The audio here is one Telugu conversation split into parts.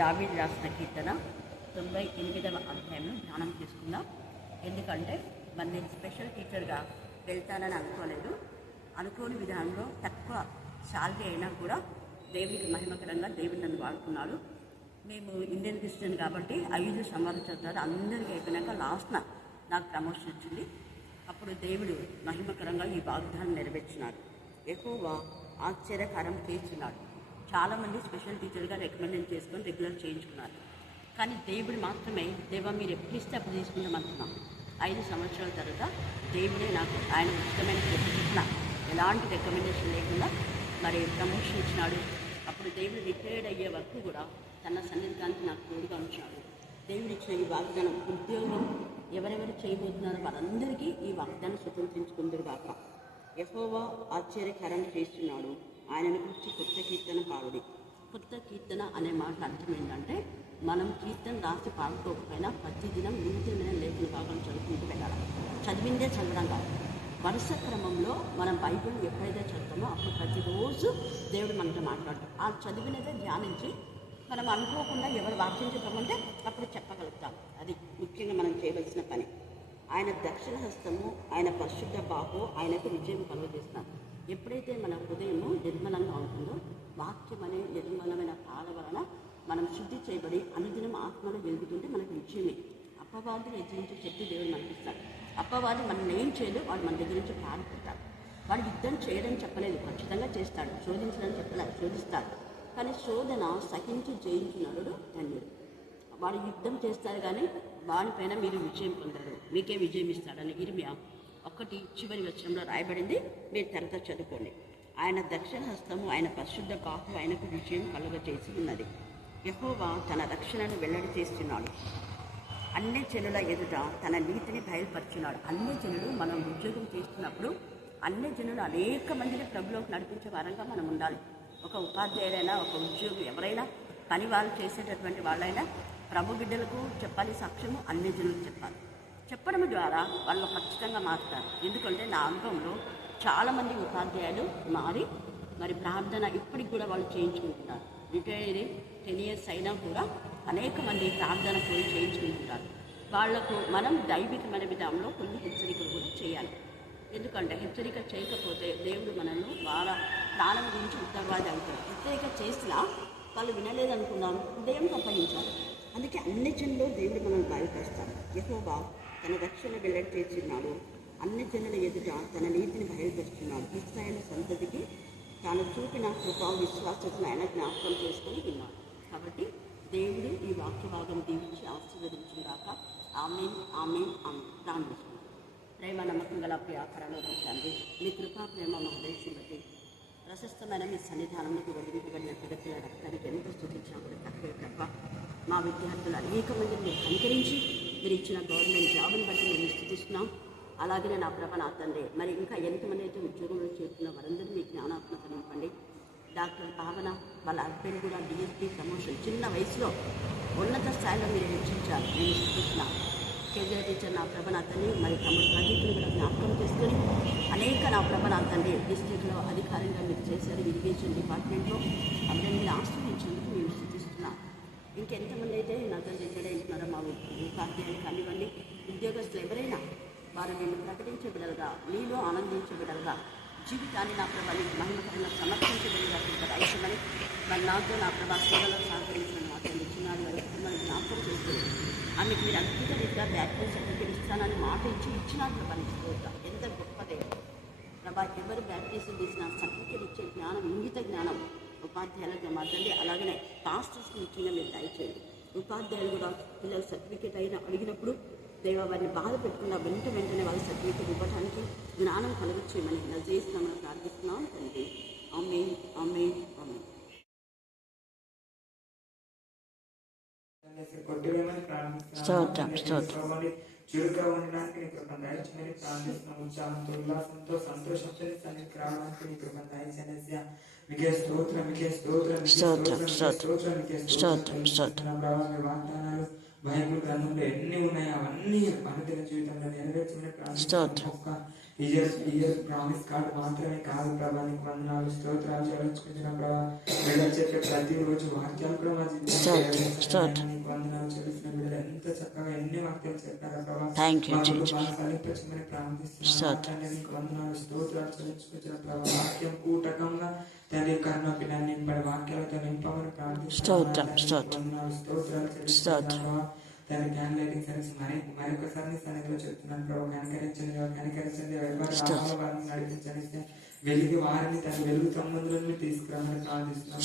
దావీదు రాసిన కీర్తన 98వ అధ్యాయం ధ్యానం చేసుకుందాం. ఎందుకంటే మరి నేను స్పెషల్ టీచర్గా వెళ్తానని అనుకోలేదు. అనుకోని విధానంలో తక్కువ శాలరీ అయినా కూడా దేవునికి మహిమకరంగా దేవుడు నన్ను వాడుకున్నాడు. మేము ఇండియన్ క్రిస్టియన్ కాబట్టి 5 సంవత్సరాలు అందరికీ అయిపోయినాక లాస్ట్న నాకు ప్రమోషన్ వచ్చింది. అప్పుడు దేవుడు మహిమకరంగా ఈ వాగ్దానం నెరవేర్చినాడు. యెహోవా ఆశ్చర్యకరం చేస్తున్నాడు. చాలామంది స్పెషల్ టీచర్గా రికమెండ్ చేసుకొని రెగ్యులర్ చేయించుకున్నారు. కానీ దేవుడు మాత్రమే దేవా మీరు ఎప్పుడు ఇస్తే అప్పుడు తీసుకుంటామంటున్నాం. 5 సంవత్సరాల తర్వాత దేవుడే నాకు ఆయన ఇష్టమైన చెప్పిన ఎలాంటి రికమెండేషన్ లేకుండా మరి ప్రమోషన్ ఇచ్చినాడు. అప్పుడు దేవుడు రిటైర్డ్ అయ్యే వరకు కూడా తన సన్నిధానికి నాకు తోడుగా ఉంచాడు. దేవుడు ఇచ్చిన ఈ వాగ్దానం ఉద్యోగం ఎవరెవరు చేయబోతున్నారో వారందరికీ ఈ వాగ్దానం స్వతంత్రించుకుందరు కాక. యెహోవా ఆశ్చర్యకరం చేస్తున్నాడు, ఆయనను గురించి కొత్త కీర్తన పాడుడి. కొత్త కీర్తన అనే మాట అర్థం ఏంటంటే మనం కీర్తన రాసి పాడుకోకపోయినా ప్రతిదినం నిత్యమైన లేఖన భాగం చదువుకుంటూ వెళ్ళాలి. చదివిందే చదవడం కాదు, వరుస క్రమంలో మనం బైబిల్ ఎప్పుడైతే చదువుతామో అప్పుడు ప్రతిరోజు దేవుడు మనతో మాట్లాడతాం. ఆ చదివినదే ధ్యానించి మనం అనుకోకుండా ఎవరు వాక్యం చెప్పమంటే అప్పుడు చెప్పగలుగుతాం. అది ముఖ్యంగా మనం చేయవలసిన పని. ఆయన దక్షిణ హస్తము, ఆయన పరిశుద్ధ బాహు ఆయనకు విజయం కలుగజేస్తాం. ఎప్పుడైతే మన హృదయము నిర్మలంగా ఉంటుందో వాక్యం అనే నిర్మలమైన పాల వలన మనం శుద్ధి చేయబడి అనుదినం ఆత్మలో వెలుగుతుంటే మనకు విజయమే. అపవాదిని ఎదిరించి శక్తి దేవుడు మనకిస్తాడు. అపవాది మనం ఏం చేయదు, వాడు మన దగ్గర నుంచి పారిపోతాడు. వాడు యుద్ధం చేయడం చెప్పలేదు, ఖచ్చితంగా చేస్తాడు. శోధించడం చెప్పలేదు, శోధిస్తాడు. కానీ శోధన సహించి జయించినాడు ధన్యుడు. వాడు యుద్ధం చేస్తారు కానీ వాడిపైన మీరు విజయం పొందారు, మీకే విజయం ఇస్తాడని ఇర్మియా 1 చివరి వచనంలో రాయబడింది. మీరు తర్వాత చదువుకోండి. ఆయన దక్షిణ హస్తము, ఆయన పరిశుద్ధ బాహు ఆయనకు విజయం కలుగజేసి ఉన్నది. యెహోవా తన రక్షణను వెల్లడి చేస్తున్నాడు. అన్ని జనుల ఎదుట తన నీతిని బయలుపరుచున్నాడు. అన్ని జనులు మనం ఉద్యోగం చేస్తున్నప్పుడు అన్ని జనులు అనేక మందిని ప్రభులోకి నడిపించే వారంగా మనం ఉండాలి. ఒక ఉపాధ్యాయుడైనా, ఒక ఉద్యోగి ఎవరైనా పని వాళ్ళు చేసేటటువంటి వాళ్ళైనా ప్రభు బిడ్డలకు చెప్పాలి, సాక్ష్యము అన్ని జనులకు చెప్పాలి. చెప్పడం ద్వారా వాళ్ళు ఖచ్చితంగా మారుతారు. ఎందుకంటే నా అనుభవంలో చాలామంది ఉపాధ్యాయులు మారి మరి ప్రార్థన ఇప్పటికి కూడా వాళ్ళు చేయించుకుంటున్నారు. రిటైర్ 10 years అయినా కూడా అనేక మంది ప్రార్థన పోయి చేయించుకుంటున్నారు. వాళ్లకు మనం దైవికమైన విధానంలో కొన్ని హెచ్చరికలు కూడా చేయాలి. ఎందుకంటే హెచ్చరిక చేయకపోతే దేవుడు మనల్ని వాళ్ళ ప్రాణం గురించి ఉత్తరవాది అవుతారు. హెచ్చరిక చేసినా వాళ్ళు వినలేదనుకున్నాను, దేవునికి అప్పగించాలి. అందుకే అన్ని జనుల్లో దేవుడు మనల్ని బయలుపరుస్తాడు. యెహోవా తన రక్షణ వెల్లడి చేస్తున్నాడు. అన్ని జనుల ఎదుట తన నీతిని బయలుపరుస్తున్నాడు. ఇశ్రాయేలు సంతతికి తాను చూపిన కృప విశ్వాసతను ఆయన జ్ఞాపకం చేసుకొని విన్నాడు. కాబట్టి దేవుడు ఈ వాక్య భాగం దీవించి ఆశీర్వదించుగాక. ఆమేన్, ఆమేన్, ఆమేన్. ప్రార్థన. ప్రేమ నమ్మకం గల ప్రియాకరంలో తండ్రి, మీ కృపా ప్రేమ మా ఉద్దేశం బట్టి ప్రశస్తమైన మీ సన్నిధానంలోకి వదిలింపబడిన పిల్లల రక్తానికి ఎంతో స్థుతించినా కూడా తక్కువే తప్ప. మా విద్యార్థులు అనేక మందిని మీరు కనికరించి మీరు ఇచ్చిన గవర్నమెంట్ జాబ్ని బట్టి మేము స్థుతిస్తున్నాం. అలాగనే నా ప్రభ నా తండ్రి మరి ఇంకా ఎంతమంది అయితే ఉద్యోగంలో చేస్తున్న వారందరూ మీ జ్ఞానాత్మక నింపండి. డాక్టర్ భావన వాళ్ళ హస్బెండ్ కూడా డిఎస్పీ ప్రమోషన్ చిన్న వయసులో ఉన్నత స్థాయిలో మీరు హెచ్చించారు. నేను స్థుతిస్తున్నాను. కేజీఆర్ టీచర్ నా ప్రభ నా తండ్రి మరి తమ్ముడు ప్రదీప్ని కూడా జ్ఞాపకం చేసుకొని అనేక నా ప్రభ నా తండ్రి డిస్ట్రిక్ట్లో అధికారంగా మీరు చేశారు. ఇరిగేషన్ డిపార్ట్మెంట్లో అందరినీ మీరు ఆశ్రయించేందుకు మేము స్థుతిస్తున్నాం. ఇంకెంతమంది అయితే నా తండ్రి ఇక్కడే ఉంటున్నారో మా ఉపాధ్యాయులు కానివ్వండి, ఉద్యోగస్తులు ఎవరైనా వారు నేను ప్రకటించే బిడ్డలుగా, నీలో ఆనందించే బిడ్డలుగా జీవితాన్ని నా ప్రభాని మహిమకరంగా సమర్పించే బిడ్డలుగా అయిపోయిందని మరి నాతో నా ప్రభా సేవలో సహకరించిన మా తండ్రి చిన్నాడు వారి కుటుంబాన్ని జ్ఞాపకం చేస్తుంది. ఆమెకు మీరు అద్భుత రీతిగా బ్యాక్టరీ సర్టిఫికేట్ ఇస్తానని మాట ఇచ్చినా ప్రభావిస్తాం. ఎంత గొప్పదే ప్రభా. ఎవరు బ్యాక్టరీస్ తీసిన సర్టిఫికేట్ ఇచ్చే జ్ఞానం, ఇంగిత జ్ఞానం ఉపాధ్యాయులకు మా తండ్రి అలాగనే పాస్టర్స్కి ముఖ్యంగా మీరు దయచేయండి. ఉపాధ్యాయులు కూడా పిల్లలు సర్టిఫికేట్ అయినా అడిగినప్పుడు దేవ వారిని బాధ పెట్టుకున్న వెంటనే వాళ్ళ సర్టిఫికేట్ ఇవ్వడానికి జ్ఞానం కలుగచేయమని నజరేస్తున్నామని ప్రార్థిస్తున్నాం తండ్రి. ఆమేన్, ఆమేన్, ఆమేన్. స్తోత్రం, స్తోత్రం. చురుగ్గా ఉండడానికి నీ కృప దయచేయమని ప్రార్థిస్తున్నాం. ఉత్సాహంతో ఉల్లాసంతో సంతోషంతో సన్నిధికి రావడానికి నీ కృప దయచేయనయ్యా. మీకే స్తోత్రం, మీకే స్తోత్రం, స్తోత్రం, స్తోత్రం, స్తోత్రం, స్తోత్రం. వాగ్దానాలు బైబిల్ గ్రంథంలో ఎన్ని ఉన్నాయో అవన్నీ అనుదిన జీవితంలో నెరవేర్చమని ప్రార్థిస్తున్నాం. ఇయర్ ప్రామిస్ కార్డు మాత్రమే కాదు ప్రభా, నీకు వందనాలు స్తోత్రాలు చెల్లించుకుంటున్న ప్రభా. బిడ్డలు చెప్పే ప్రతిరోజు వాక్యాలు కూడా మా జీవితంలో నీకు వందనాలు చెల్లిస్తున్న బిడ్డలు ఎంత చక్కగా ఎన్ని వాక్యాలు చెప్పారా ప్రభా. Thank you, Jesus. ఫలించమని ప్రార్థిస్తున్నాను. నీకు వందనాలు స్తోత్రాలు చెల్లించుకుంటున్న ప్రభా. వాక్యం కూటకంగా తండ్రి కరుణ పిల్లల్ని నింపడి వాక్యాలతో నింపమని ప్రార్థిస్తున్నాను. స్తోత్రాలు చెల్లిస్తున్నాను. దాని హ్యాండ్ లైటింగ్ సర్వీస్ మరొకసారి సన్నిధిలో చెప్తున్నాను ప్రభు. కనికరించండి వారిని నడిపించండి. వెలుగు వారిని తన వెలుగు సంబంధులను తీసుకురామని ప్రార్థిస్తున్నాను.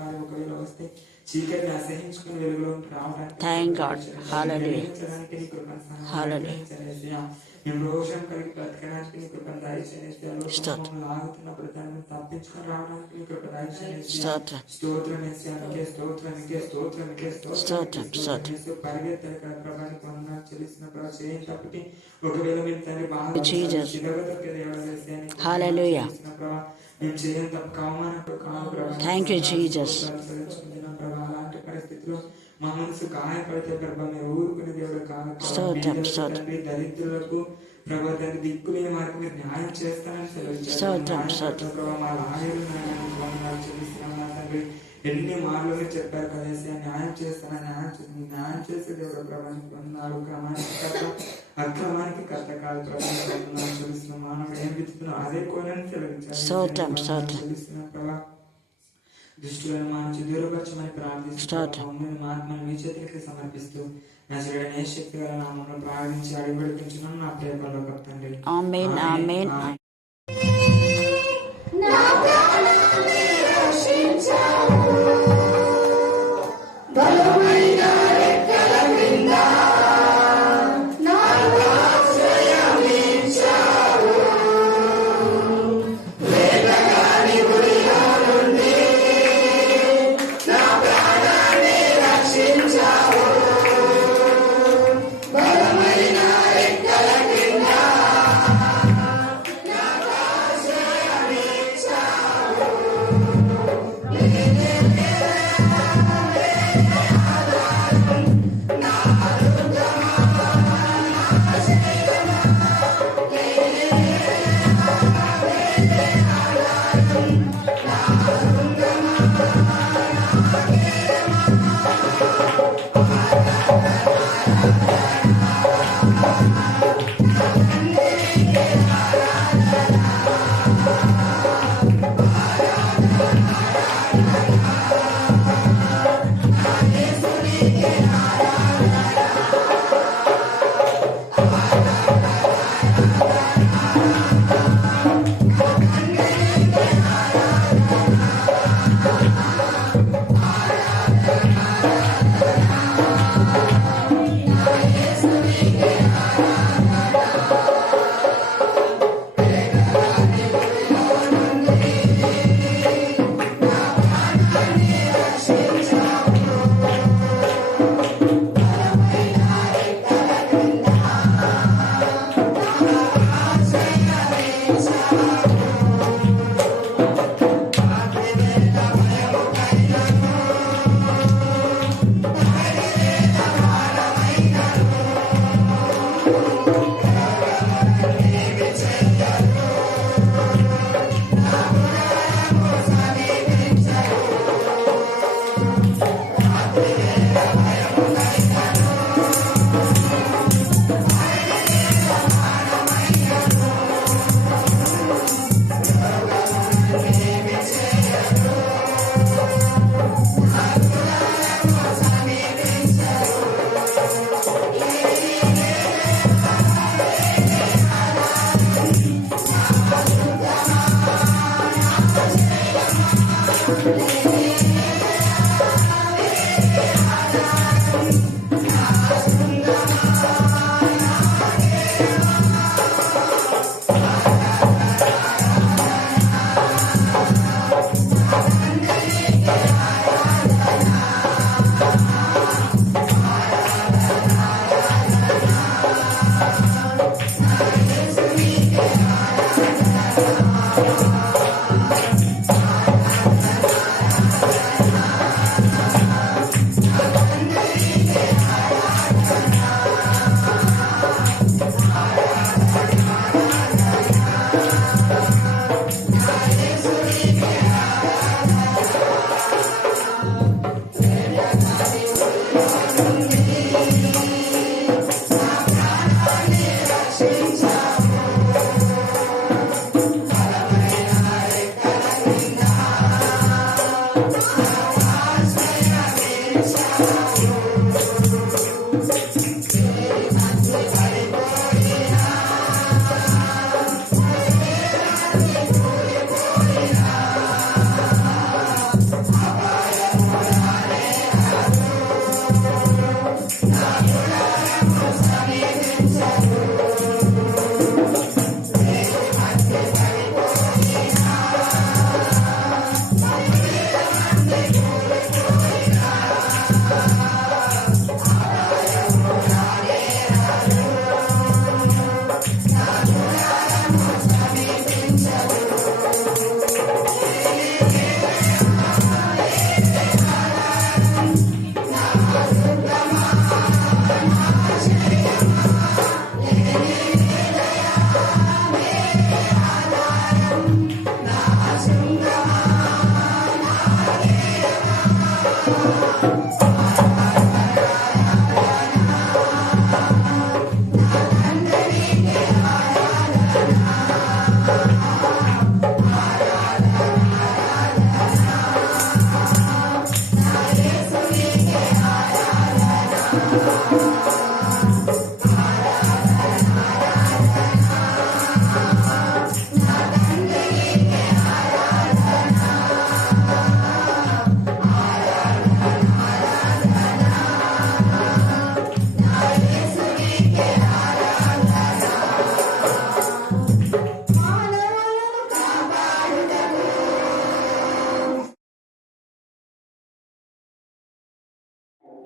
వారు ఒకవేళ వస్తే చీకటిని అసహించుకుని వెలుగులో రావడానికి మేము రోషం కలిగి బ్రతకడానికి నీ కృపను దయచేసి లాగుతున్నప్పుడు దాన్ని తప్పించుకొని రావడానికి నీ కృప దయచేసి పరిగెత్తారు కదా ప్రభానికి వందనాలు చెల్లిసిన ప్రభావ చేయండి తప్పటి ఒకవేళ మేము తండ్రి బాగా ప్రభావ మేము చేయని తప్ప ప్రభావ. అలాంటి పరిస్థితిలో మా మనసు గాయపడితే ప్రభావ మీరు ఊరుకునే దేవుడు కాదు. దరిద్రులకు ప్రభావ దాన్ని దిక్కులేని వారికి మీరు న్యాయం చేస్తానని సెలవు ప్రభావ. మా లాయర్లు చెల్లిస్తున్నాం తండ్రి. ఎన్ని మార్లు చెప్పారు కదా న్యాయం చేస్తానని న్యాయం చేసే దేవుడు ప్రభానికి వందనాలు. అక్రమానికి కర్త కాదు ప్రభావం చెల్లిస్తున్నాం. మానవుడు ఏం విత్తుతున్నాం అదే కోనని చెల్లిస్తున్నాం ప్రభావ. దుష్టులను మార్చి దూరపరచమని ప్రార్థిస్తున్నాను. ఆత్మను మీ చేతులకి సమర్పిస్తూ నజరేయుడైన యేసు శక్తి గల నామములో ప్రార్థించి అడిగిపెడుతున్నాను నా ప్రియ పరలోకపు తండ్రి. ఆమేన్ ఆమేన్.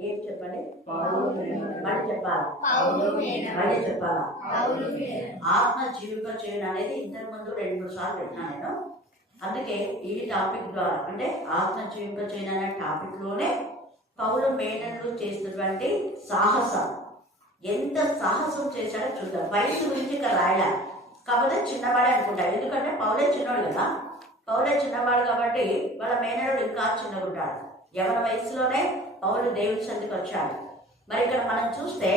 ఏం చెప్పండి? మళ్ళీ చెప్పాలా? మళ్ళీ చెప్పాలా? ఆత్మ జీవింప చేయడం అనేది ఇంతకు ముందు 2-3 సార్లు పెట్టినా నేను. అందుకే ఈ టాపిక్ ద్వారా అంటే ఆత్మ జీవింప చేయడం అనే టాపిక్ లోనే పౌలు మేనన్లు చేసినటువంటి సాహసం, ఎంత సాహసం చేశాడో చూద్దాం. వయసు గురించి ఇక్కడ రాయలే, కాకపోతే చిన్నవాడే అనుకుంటా. ఎందుకంటే పౌలే చిన్నవాడు కదా, పౌలే చిన్నవాడు కాబట్టి వాళ్ళ మేనరుడు ఇంకా చిన్నగా ఉంటాడు. యవన వయసులోనే పౌలు దేవుని సంధికి వచ్చాడు. మరి ఇక్కడ మనం చూస్తే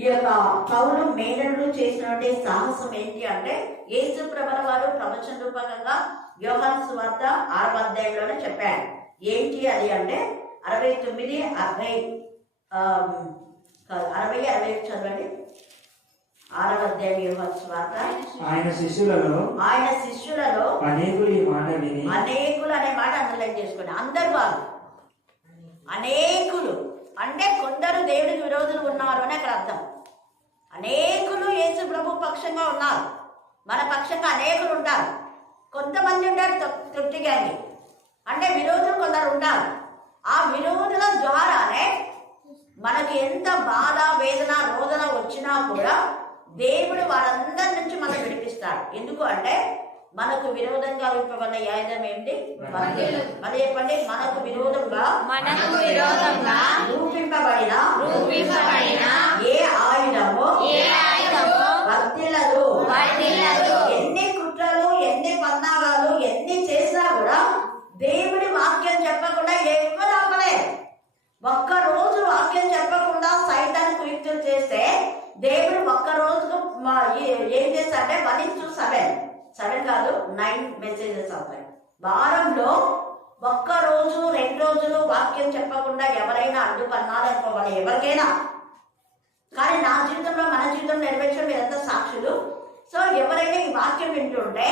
ఈ యొక్క పౌలు మేనరుడు చేసినటువంటి సాహసం ఏంటి అంటే యేసు ప్రభుల వారు ప్రవచన రూపకంగా యోహాను సువార్త 6వ అధ్యాయంలోనే చెప్పాడు. ఏంటి అది అంటే 69, 60 చదవండి. 6వ అధ్యాయం యోహాను సువార్త. ఆయన శిష్యులలో అనేకులు ఈ మాట విని, అనేకులు అనే మాట అండర్లైన్ చేసుకోండి. అందరు వారు అనేకులు అంటే కొందరు దేవుడికి విరోధులు ఉన్నారు అని అక్కడ అర్థం. అనేకులు యేసు ప్రభు పక్షంగా ఉన్నారు, మన పక్షంగా అనేకులు ఉంటారు. కొంతమంది ఉంటారు తృప్తిగా అంటే విరోధులు కొందరు ఉంటారు. ఆ విరోధుల ద్వారానే మనకి ఎంత బాధ, వేదన, రోదన వచ్చినా కూడా దేవుడు వాళ్ళందరి నుంచి మనం విడిపిస్తాడు. ఎందుకు అంటే మనకు విరోధంగా రూపబడిన ఆయుధం ఏంటి? మళ్ళీ చెప్పండి. మనకు విరోధంగా రూపింపబడిన ఏ ఆయుధము వర్తిల్లదు. ఎన్ని కుట్రలు, ఎన్ని పన్నాగాలు, ఎన్ని చేసినా కూడా దేవుడి వాక్యం చెప్పకుండా ఎవరు ఆపలేదు. ఒక్కరోజు వాక్యం చెప్పకుండా సైతానికి కుయుక్తులు చేస్తే దేవుడు ఒక్క రోజుకు ఏం చేస్తాడంటే 1:7 కాదు 9 మెసేజెస్ అవుతాయి. వారంలో ఒక్క రోజు 2 రోజులు వాక్యం చెప్పకుండా ఎవరైనా అడ్డుపన్నారనుకోవాలి ఎవరికైనా. కానీ నా జీవితంలో, మన జీవితంలో నెరవేర్చడం మీరంతా సాక్షులు. సో ఎవరైనా ఈ వాక్యం వింటుంటే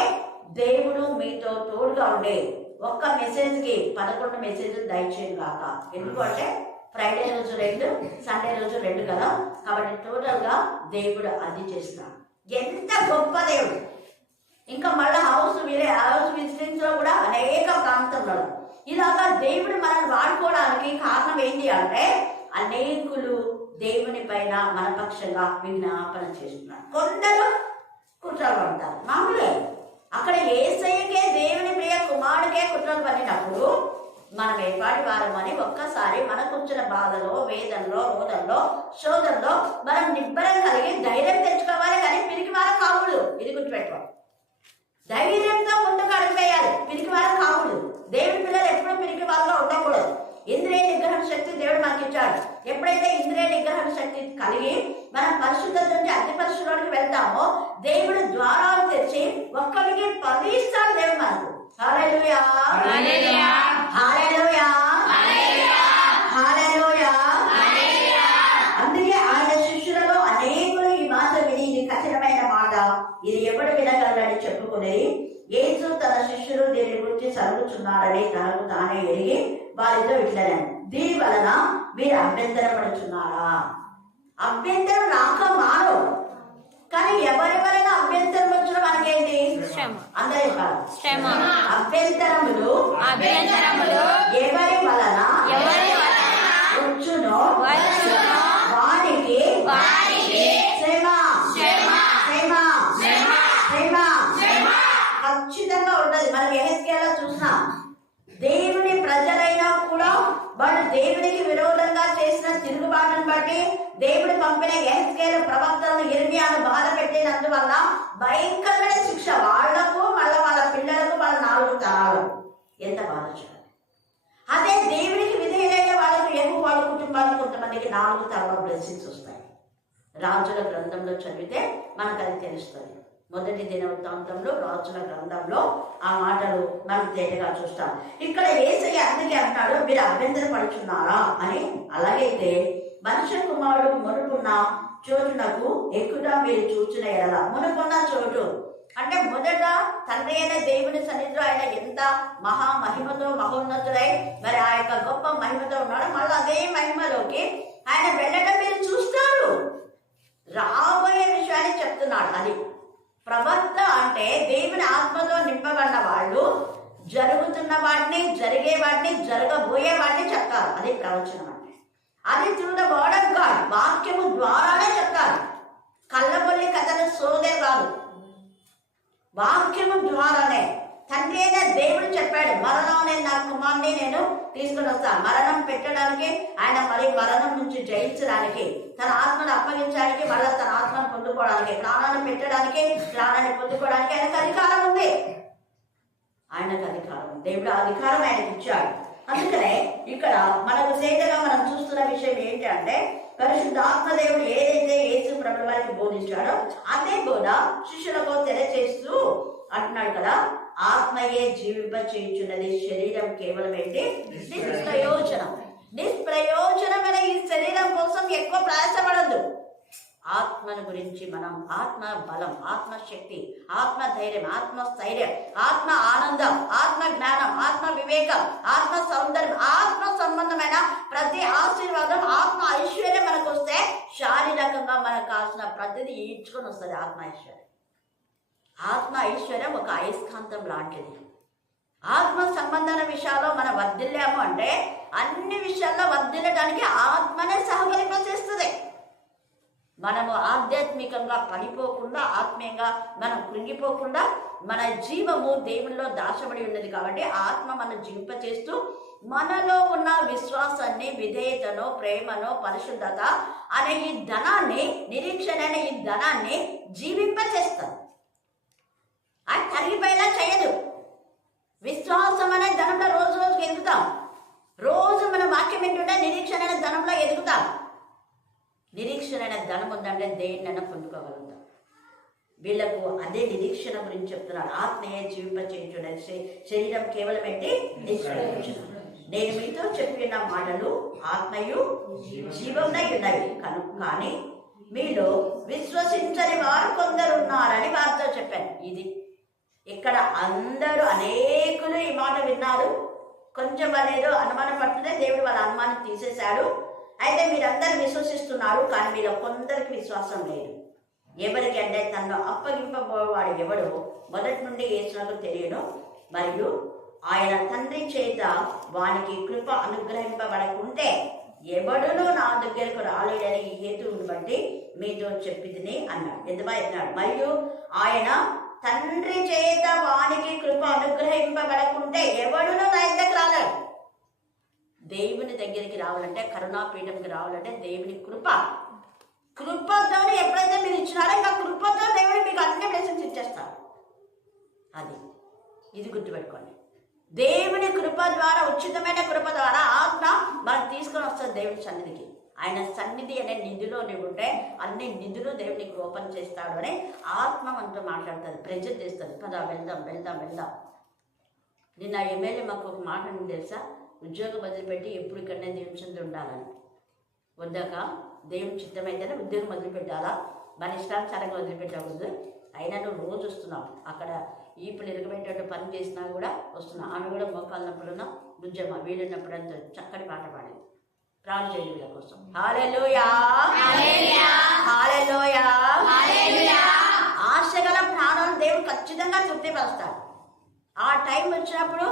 దేవుడు మీతో తోడుగా ఉండే ఒక్క మెసేజ్కి 11 మెసేజ్లు దయచేయండి కాక. ఎందుకంటే ఫ్రైడే రోజు 2, సండే రోజు 2 కదా. కాబట్టి టోటల్గా దేవుడు అది చేస్తాడు. ఎంత గొప్ప దేవుడు! ఇంకా మళ్ళీ హౌస్ విజిటింగ్స్ లో కూడా అనేక ప్రాంతంలో ఇలాగా దేవుడు మనల్ని వాడుకోవడానికి కారణం ఏంటి అంటే అనేకులు దేవుని పైన మన పక్షంగా విజ్ఞాపన చేస్తున్నారు. కొందరు కుట్రలు పడతారు, మామూలే. అక్కడ యేసయ్యకే, దేవుని ప్రియ కుమారుడికే కుట్రలు పడినప్పుడు మనం ఏపాటి వారం అని ఒక్కసారి మనకు వచ్చిన బాధలో, వేదనలో, రోదంలో, శోధనలో మనం నిబ్బరం కలిగి ధైర్యం తెచ్చుకోవాలి. కానీ పిరికి వారం కాకూడదు. ఇది గుర్తుపెట్టుకోవాలి. ధైర్యంతో ముందుకు అడుగువేయాలి. పిరికి వారం కాకూడదు. దేవుడి పిల్లలు ఎప్పుడూ పిరికి వాళ్ళలో ఉండకూడదు. ఇంద్రియ నిగ్రహణ శక్తి దేవుడు మనకి ఇచ్చాడు. ఎప్పుడైతే ఇంద్రియ నిగ్రహణ శక్తి కలిగి మనం పరిశుద్ధత నుంచి అతి పరిశుద్ధులకు వెళ్తామో దేవుడు ద్వారాలు తెచ్చి ఒక్కరికి 10 ఇస్తాడు దేవుడు మనకు. హల్లెలూయా, హల్లెలూయా, హల్లెలూయా, హల్లెలూయా. అందుకే ఆయన శిష్యులలో అనేకులు ఈ మాట విని, ఇది కఠినమైన మాట, ఇది ఎవడు వినగలడని చెప్పుకునేది. యేసు తన శిష్యులు దీని గురించి సరుగుచున్నారని తనకు తానే ఎరిగి వారితో ఇట్లనే, దీని వలన మీరు అభ్యంతరపడుచున్నారా? అభ్యంతరం రాక మారు. కానీ ఎవరెవరైనా అభ్యంతరం వచ్చిన మనకేంటి? అందరూ అభ్యంతరములు ఎవరి వలన వచ్చునో వారికి శ్రమ ఖచ్చితంగా ఉండదు. మనం యెహెజ్కేలులో చూసినాం. దేవుని ప్రజలైనా కూడా వాళ్ళు దేవునికి విరోధంగా చేసిన తిరుగుబాటును బట్టి దేవుడు పంపిన యెహెజ్కేలు ప్రవక్తలను, యిర్మీయాను బాధ పెట్టినందువల్ల భయంకరమైన శిక్ష వాళ్లకు, మళ్ళీ వాళ్ళ పిల్లలకు, వాళ్ళ 4 తరాలు. ఎంత బాధ చూడండి. అదే దేవునికి విధేయులైన వాళ్ళకు, వాళ్ళ కుటుంబాలకు కొంతమందికి 4 తరాల బ్లెస్సింగ్స్ వస్తాయి. రాజుల గ్రంథంలో చదివితే మనకు అది తెలుస్తుంది. మొదటి దినవృత్తాంతంలో, రాజుల గ్రంథంలో ఆ మాటలు మనం తేటగా చూస్తాం. ఇక్కడ యేసయ్య అందుకే అంటాడు, మీరు అభ్యంతరపడుచున్నారా అని. అలాగైతే మనుష్య కుమారుడు మునుపున్న చోటునకు ఎక్కువ మీరు చూచిన ఎడల, మునుపున్న చోటు అంటే మొదట తండ్రి అయిన దేవుని సన్నిధిలో ఆయన ఎంత మహిమతో మహోన్నతుడై మరి ఆ యొక్క గొప్ప మహిమతో ఉన్నాడు. మళ్ళీ అదే మహిమలోకి ఆయన వెళ్ళడం మీరు చూస్తారు. రాబోయే విషయాన్ని చెప్తున్నాడు. అది ప్రవక్త అంటే దేవుని ఆత్మతో నింపబడిన వాళ్ళు జరుగుతున్న వాటిని, జరిగే వాటిని, జరగబోయే వాటిని చెప్తారు. అది ప్రవచనం అంటే. అది through the word of God, వాక్యము ద్వారానే చెప్తారు. కళ్ళబొల్లి కథలు సోదే కాదు, వాక్యము ద్వారానే. తండ్రి అయిన దేవుడు చెప్పాడు, మరణం అనే నా కుమారుని నేను తీసుకుని వస్తాను. మరణం పెట్టడానికి ఆయన, మరి మరణం నుంచి జయించడానికి, తన ఆత్మను అప్పగించడానికి, మళ్ళీ తన ఆత్మను పొందుకోవడానికి, ప్రాణాన్ని పెట్టడానికి, ప్రాణాన్ని పొందుకోవడానికి ఆయనకు అధికారం ఉంది. ఆయనకు అధికారం, దేవుడు అధికారం ఆయనకు ఇచ్చాడు. అందుకనే ఇక్కడ మనకు సేతగా మనం చూస్తున్న విషయం ఏంటి అంటే, పరిశుద్ధాత్మ దేవుడు ఏదైతే యేసు ప్రభువు వారికి బోధించాడో అదే బోధ శిష్యులకు తెలియచేస్తూ అంటున్నాడు కదా, ఆత్మయే జీవింప చేయుచున్నది, శరీరం కేవలం ఏంటి నిష్ప్రయోజనం. నిష్ప్రయోజనమైన ఈ శరీరం కోసం ఎక్కువ ప్రయాసపడద్దు. ఆత్మను గురించి మనం ఆత్మ బలం, ఆత్మ శక్తి, ఆత్మ ధైర్యం, ఆత్మ స్థైర్యం, ఆత్మ ఆనందం, ఆత్మ జ్ఞానం, ఆత్మ వివేకం, ఆత్మ సౌందర్యం, ఆత్మ సంబంధమైన ప్రతి ఆశీర్వాదం, ఆత్మ ఐశ్వర్యం మనకు వస్తే శారీరకంగా మనకు కావాల్సిన ప్రతిదీ ఈడ్చుకొని వస్తుంది. ఆత్మ ఐశ్వర్యం, ఆత్మ ఐశ్వర్యం ఒక అయస్కాంతం లాంటిది. ఆత్మ సంబంధమైన విషయాల్లో మనం వర్ధిల్లాము అంటే అన్ని విషయాల్లో వర్ధిల్లడానికి ఆత్మనే సహకరింప చేస్తుంది. మనము ఆధ్యాత్మికంగా పడిపోకుండా, ఆత్మీయంగా మనం కృంగిపోకుండా, మన జీవము దేవునిలో దాచబడి ఉన్నది కాబట్టి ఆత్మ మనం జీవింపచేస్తూ మనలో ఉన్న విశ్వాసాన్ని, విధేయతను, ప్రేమను, పరిశుద్ధత అనే ఈ ధనాన్ని, నిరీక్షణ అనే ఈ ధనాన్ని జీవింపచేస్తాం. అది తరిగిపోయేలా చేయదు. విశ్వాసం అనే ధనంలో రోజు రోజుకి ఎదుగుతాం. రోజు మన వాక్యం ఏంటంటే నిరీక్షణ అనే ధనంలో ఎదుగుతాం. నిరీక్షణ అనే ధనం ఉందంటే దేన్నైనా పొందుకోగలుగుతాం. వీళ్ళకు అదే నిరీక్షణ గురించి చెప్తున్నారు. ఆత్మయే జీవింపచేయుచున్నది, శరీరం కేవలం ఏంటి నిష్ప్రయోజనం. నేను మీతో చెప్పిన మాటలు ఆత్మయు జీవమునై ఉన్నవి, కానీ మీలో విశ్వసించని వారు కొందరు ఉన్నారని వారితో చెప్పాను. ఇది ఇక్కడ అందరూ అనేకులు ఈ మాట విన్నారు. కొంచెం వాళ్ళేదో అనుమానం పడుతుంటే దేవుడు వాళ్ళ అనుమానం తీసేశాడు. అయితే మీరందరూ విశ్వసిస్తున్నారు, కానీ మీలో కొందరికి విశ్వాసం లేదు. ఎవరికి అంటే తనను అప్పగింపబోవాడు ఎవడో మొదటి నుండి యేసునకు తెలియను, మరియు ఆయన తండ్రి చేత వానికి కృప అనుగ్రహింపబడకుంటే ఎవడునూ నా దగ్గరకు రాలేడని ఈ హేతువుని బట్టి మీతో చెప్పిదిని అన్నాడు. ఎందువా చెప్పినాడు, మరియు ఆయన తండ్రి చేత వానికి కృప అనుగ్రహింపబడకుంటే ఎవడునూ నా దగ్గరకు రాలేడు. దేవుని దగ్గరికి రావాలంటే, కరుణాపీఠంకి రావాలంటే దేవుని కృపతోనే ఎప్పుడైతే మీరు ఇచ్చినారో ఇంకా కృపతో దేవుడు మీకు అన్ని బ్లెస్సింగ్స్ ఇచ్చేస్తారు. ఇది గుర్తుపెట్టుకోండి. దేవుని కృప ద్వారా, ఉచితమైన కృప ద్వారా ఆత్మ మనకు తీసుకొని వస్తుంది దేవుని సన్నిధికి. ఆయన సన్నిధి అనే నిధిలో ఉంటే అన్ని నిధులు దేవునికి ఓపెన్ చేస్తాడు అని ఆత్మ మనతో మాట్లాడుతుంది, ప్రెజర్ చేస్తుంది. పదా వెళ్దాం వెళ్దాం వెళ్దాం. నిన్న ఎమ్మెల్యే మాకు ఒక మాట ఉంది తెలుసా, ఉద్యోగం వదిలిపెట్టి ఎప్పుడు ఇక్కడనే దేవుని చెంది ఉండాలని. వద్దాక దేవుని చిత్తమైతేనే ఉద్యోగం వదిలిపెట్టాలా, మన ఇష్టానుసారంగా వదిలిపెట్టకూడదు. అయినా నువ్వు రోజు వస్తున్నావు, అక్కడ ఇప్పుడు ఇరగబెట్టేట్టు పని చేసినా కూడా వస్తున్నావు. ఆమె కూడా మోకాలినప్పుడున్నా బుజ్జమ్మ వీలున్నప్పుడు అంత చక్కటి పాట పాడింది ప్రాణజయుల కోసం. హల్లెలూయా హల్లెలూయా హల్లెలూయా. ఆశగల ప్రాణాలను దేవుడు ఖచ్చితంగా తృప్తిపరుస్తాడు. ఆ టైం వచ్చినప్పుడు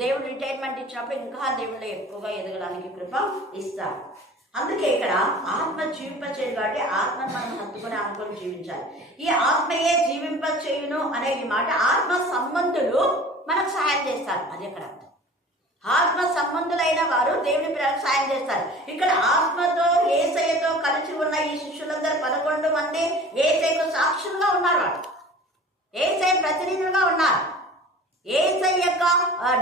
దేవుడు రిటైర్మెంట్ ఇచ్చినప్పుడు ఇంకా దేవుళ్ళు ఎక్కువగా ఎదగడానికి కృప ఇస్తాడు. అందుకే ఇక్కడ ఆత్మ జీవింపచేయదు కాబట్టి ఆత్మను మనం హత్తుకొని అనుకొని జీవించాలి. ఈ ఆత్మయే జీవింపచేయును అనే ఈ మాట ఆత్మ సంబంధులు మనకు సహాయం చేస్తారు. అది ఎక్కడ అర్థం. ఆత్మ సంబంధులైన వారు దేవుని పిల్లలకు సాయం చేస్తారు. ఇక్కడ ఆత్మతో యేసయ్యతో కలిసి ఉన్న ఈ శిష్యులందరూ 11 మంది యేసయ్యకు సాక్షులుగా ఉన్నారు. వాడు యేసయ్య ప్రతినిధులుగా ఉన్నారు. యేసయ్య యొక్క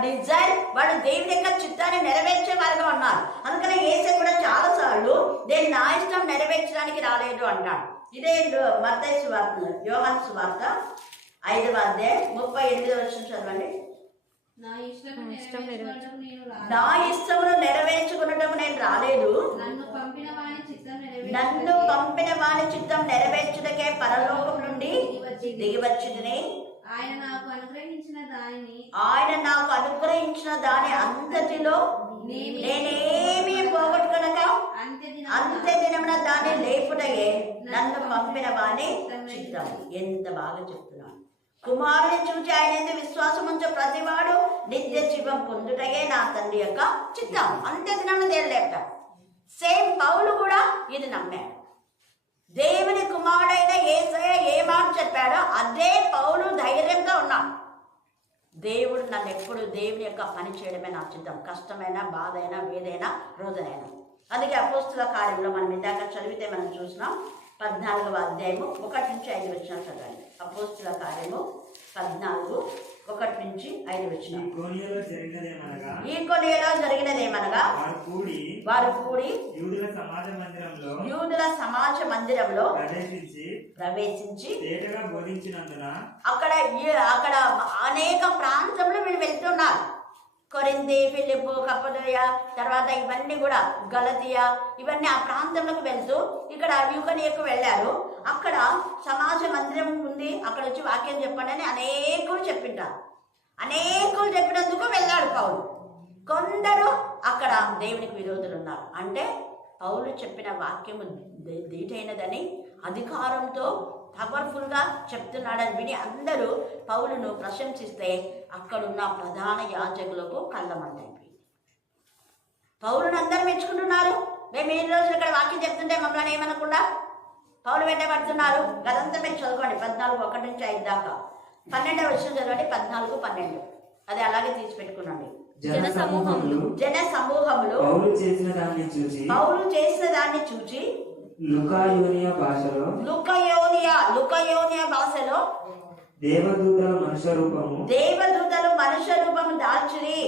డిజైర్, వాడు దేవుని యొక్క చిత్తాన్ని నెరవేర్చే వారుగా ఉన్నారు. అందుకనే యేసయ్య కూడా చాలా సార్లు నేను నా ఇష్టం నెరవేర్చడానికి రాలేదు అంటాడు. ఇదే మత్తయి సువార్త, యోహాను సువార్త 5వ అధ్యాయం 38వ వచనం చదవండి. నా ఇష్టమును నెరవేర్చుకున్నటకు నేను రాలేదు, నన్ను పంపిన వాని చిత్తం నెరవేర్చుటకే పరలోకం నుండి దిగివచ్చింది. ఆయన నాకు అనుగ్రహించిన దాని అంతటిలో నేనేమీ పోగొట్టుకొనక అంత్య దినమున దాన్ని లేపుటయే నన్ను పంపిన వాని చిత్తం. ఎంత బాగా చెప్తున్నాను. కుమారుని చూచి ఆయన ఎందుకు విశ్వాసం ఉంచే ప్రతివాడు నిత్య జీవం పొందుటయే నా తండ్రి యొక్క చిత్తం. అంత్య దినమున దేవుడు లేపుతాడు. సేమ్ ఇది నమ్మాడు. దేవుని కుమారుడైన యేసయ్య ఏ మాట చెప్పాడో అదే పౌలు ధైర్యంగా ఉన్నాడు. దేవుడు నన్ను ఎప్పుడు దేవుని యొక్క పని చేయడమే నా చిత్తం, కష్టమైన బాధైనా వేదైనా రోజైనా. అందుకే అపోస్తుల కార్యంలో మనం ఇందాక చదివితే మనం చూసినాం 14వ అధ్యాయము 1 నుంచి 5 వచనాలు చదవండి. అపోస్తుల కార్యము 14:1-5 వచనాలు. ఈ కొనేలో జరిగినదేమనగా వారు కూడి యూదుల సమాజ మందిరంలో ప్రవేశించి అక్కడ అనేక ప్రాంతంలో వీళ్ళు వెళ్తున్నారు. కొరింథీ, ఫిలిప్పు, కప్పదోయ, తర్వాత ఇవన్నీ కూడా గలతియా, ఇవన్నీ ఆ ప్రాంతంలోకి వెళ్తూ ఇక్కడ యూకనియకు వెళ్ళారు. అక్కడ సమాజ మందిరం ఉంది, అక్కడ వచ్చి వాక్యం చెప్పండి అని అనేకులు చెప్పింటారు. అనేకులు చెప్పినందుకు వెళ్ళాడు పౌలు. కొందరు అక్కడ దేవునికి విరోధులు ఉన్నారు. అంటే పౌలు చెప్పిన వాక్యము దీటైనదని అధికారంతో పవర్ఫుల్గా చెప్తున్నాడని విని అందరూ పౌలును ప్రశంసిస్తే అక్కడున్న ప్రధాన యాజకులకు కళ్ళమంటైపోయింది. పౌలును అందరూ మెచ్చుకుంటున్నారు. మేము ఈ రోజు ఇక్కడ వాక్యం చెప్తుంటే మమ్మల్ని ఏమనకుండా పౌలు వెంటబడుతున్నారు. గదంతా మీరు చదువుకోండి 14:1-5 దాకా. 12వ వచనం చదవండి, 14-12. అది అలాగే తీసి పెట్టుకున్నాండి. జన సమూహములు పౌలు చేసిన దాన్ని చూచి లుకయోనియా భాషలో దేవదూతలు మనుష్య రూపము దాల్చిరి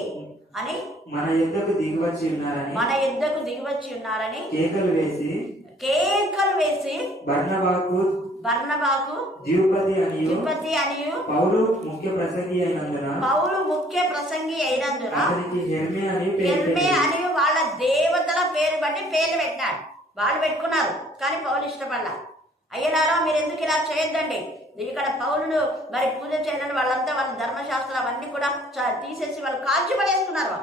అని మన యుద్ధకు దిగివచ్చి ఉన్నారని కేకలు వేసి బర్నబాకు ద్యుపతి అనియు పౌలు ముఖ్య ప్రసంగి అయినందున హెర్మే అని వాళ్ళ దేవతల పేరు బట్టి పేర్లు పెట్టినాడు. వాళ్ళు పెట్టుకున్నారు, కానీ పౌలు ఇష్టపడాల. అయ్యలారా మీరు ఎందుకు ఇలా చేయొద్దండి, ఇక్కడ పౌలును మరి పూజ చేయాలని వాళ్ళంతా వాళ్ళ ధర్మశాస్త్రం అవన్నీ కూడా తీసేసి వాళ్ళు కాల్చిపడేస్తున్నారు.